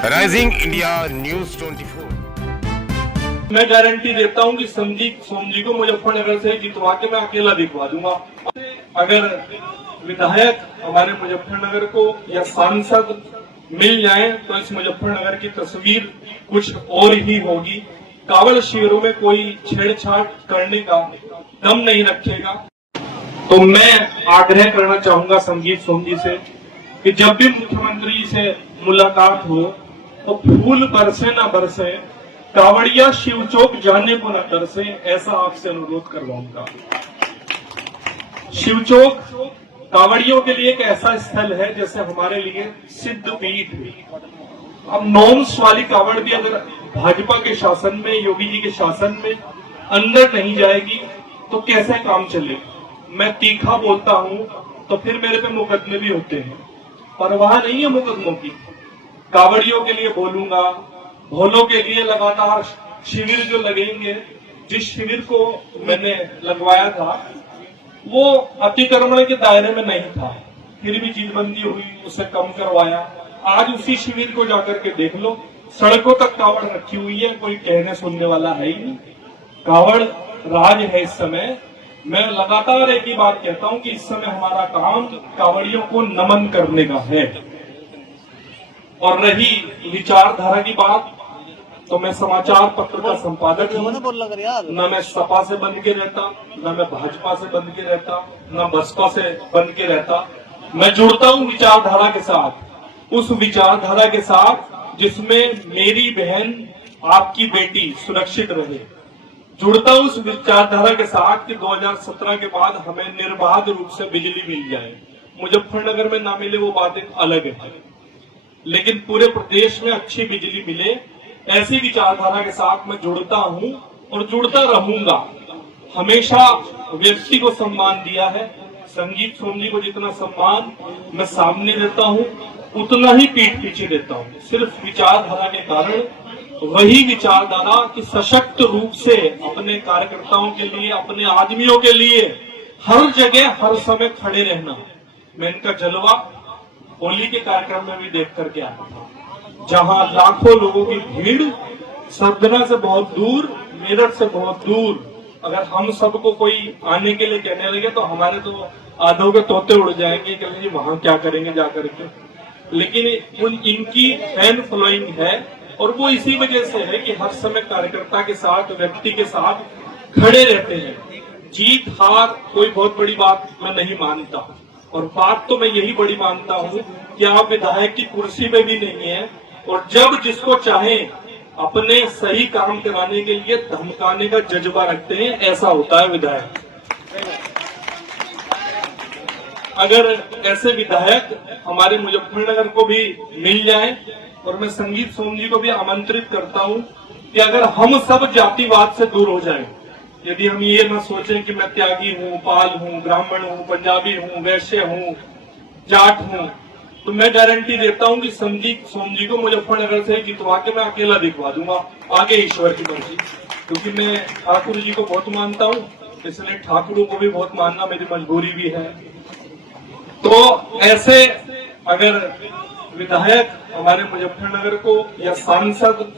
Rising India news 24। मैं guarantee देता हूं कि संदीप सोमजी को मुजफ्फरनगर से जितवा के मैं अकेला दिखवा दूंगा। अगर विधायक हमारे मुजफ्फरनगर को या सांसद मिल जाएं तो इस मुजफ्फरनगर की तस्वीर कुछ और ही होगी। कांवड़ शिविरों में कोई छेड़छाड़ करने का दम नहीं रखेगा। तो मैं आग्रह करना चाहूंगा संदीप सोमजी से कि जब भी मुख्यमंत्री से मुलाकात हो तो फूल बरसे न बरसे, कांवड़िया शिवचौक जाने को न तरसे, ऐसा आपसे अनुरोध करवाऊंगा। शिवचौक कांवड़ियों के लिए एक ऐसा स्थल है जैसे हमारे लिए सिद्ध पीठ है। अब नॉर्म्स वाली कांवड़ भी अगर भाजपा के शासन में, योगी जी के शासन में अंदर नहीं जाएगी तो कैसे काम चलेगा। मैं तीखा बोलता हूं तो फिर मेरे पे मुकदमे भी होते हैं, परवाह नहीं है मुकदमों की। कांवड़ियों के लिए बोलूंगा, भोलों के लिए लगातार शिविर जो लगेंगे। जिस शिविर को मैंने लगवाया था वो अतिक्रमण के दायरे में नहीं था, फिर भी चीजबंदी हुई, उसे कम करवाया। आज उसी शिविर को जाकर के देख लो, सड़कों तक कांवड़ रखी हुई है, कोई कहने सुनने वाला है ही नहीं। कांवड़ राज है इस समय। मैं लगातार एक ही बात कहता हूं कि इस समय हमारा काम कांवड़ियों को नमन करने का है। और रही विचारधारा की बात, तो मैं समाचार पत्र का संपादक हूं। न मैं सपा से बन के रहता, न मैं भाजपा से बन के रहता, न बसपा से बन के रहता। मैं जुड़ता हूं विचारधारा के साथ, उस विचारधारा के साथ जिसमें मेरी बहन, आपकी बेटी सुरक्षित रहे। जुड़ता हूं उस विचारधारा के साथ कि 2017 के बाद हमें निर्बाध रूप से बिजली मिल जाए। मुजफ्फरनगर में ना मिले वो बात एक अलग है, लेकिन पूरे प्रदेश में अच्छी बिजली मिले, ऐसी विचारधारा के साथ मैं जुड़ता हूं और जुड़ता रहूंगा। हमेशा व्यक्ति को सम्मान दिया है। संदीप सोमजी को जितना सम्मान मैं सामने देता हूं उतना ही पीठ पीछे देता हूं, सिर्फ विचारधारा के कारण। वही विचारधारा कि सशक्त रूप से अपने कार्यकर्ताओं के लिए, अपने आदमियों के लिए हर जगह हर समय खड़े रहना। मैं इनका जलवा होली के कार्यक्रम में भी देख करके आया था, जहां लाखों लोगों की भीड़, सरदना से बहुत दूर, मेरठ से बहुत दूर। अगर हम सबको कोई आने के लिए कहने लगे तो हमारे तो आधों के तोते उड़ जाएंगे कि जी वहां क्या करेंगे जाकर के। लेकिन इनकी फैन फॉलोइंग है और वो इसी वजह से है कि हर समय कार्यकर्ता के साथ, व्यक्ति के साथ खड़े रहते हैं। जीत हार कोई बहुत बड़ी बात मैं नहीं मानता, और बात तो मैं यही बड़ी मानता हूं कि आप विधायक की कुर्सी में भी नहीं है और जब जिसको चाहे अपने सही काम कराने के लिए धमकाने का जज्बा रखते हैं। ऐसा होता है विधायक। अगर ऐसे विधायक हमारे मुजफ्फरनगर को भी मिल जाए, और मैं संदीप सोमजी को भी आमंत्रित करता हूं कि अगर हम सब जातिवाद से दूर हो जाएं, यदि हम ये न सोचें कि मैं त्यागी हूं, पाल हूं, ब्राह्मण हूं, पंजाबी हूं, वैश्य हूं, जाट हूं, तो मैं गारंटी देता हूं कि संदीप सोमजी को मुजफ्फरनगर से जितवा के मैं अकेला दिखवा दूंगा। आगे ईश्वर की मर्जी, क्योंकि मैं ठाकुर जी को बहुत मानता हूं, इसलिए ठाकुरों को भी बहुत मानना मेरी मजबूरी भी है। तो ऐसे अगर विधायक हमारे मुजफ्फरनगर को या सांसद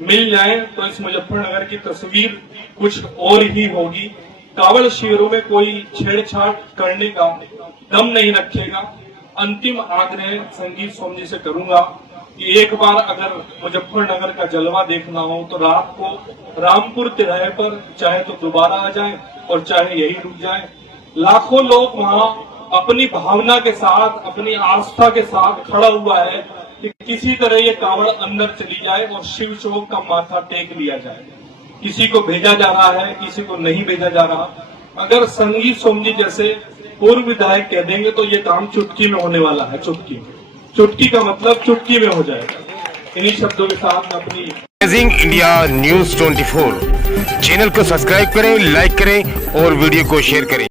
मिल जाएं तो इस मुजफ्फरनगर की तस्वीर कुछ और ही होगी। कांवड़ शिविरों में कोई छेड़छाड़ करने का दम नहीं रखेगा। अंतिम आग्रह संदीप सोमजी से करूंगा कि एक बार अगर मुजफ्फरनगर का जलवा देखना हो तो रात को रामपुर तिराहे पर चाहे तो दोबारा आ जाएं और चाहे यही रुक जाएं। लाखों लोग वहां अपनी भावना के साथ, अपनी आस्था के साथ खड़ा हुआ है कि किसी तरह ये कांवड़ अंदर चली जाए और शिव चौक का माथा टेक लिया जाए। किसी को भेजा जा रहा है, किसी को नहीं भेजा जा रहा। अगर संदीप सोमजी जैसे पूर्व विधायक कह देंगे तो ये काम चुटकी में होने वाला है। चुटकी का मतलब चुटकी में हो जाएगा। इन्हीं शब्दों के साथ अपनी राइजिंग इंडिया न्यूज 24 चैनल को सब्सक्राइब करें, लाइक करें और वीडियो को शेयर करें।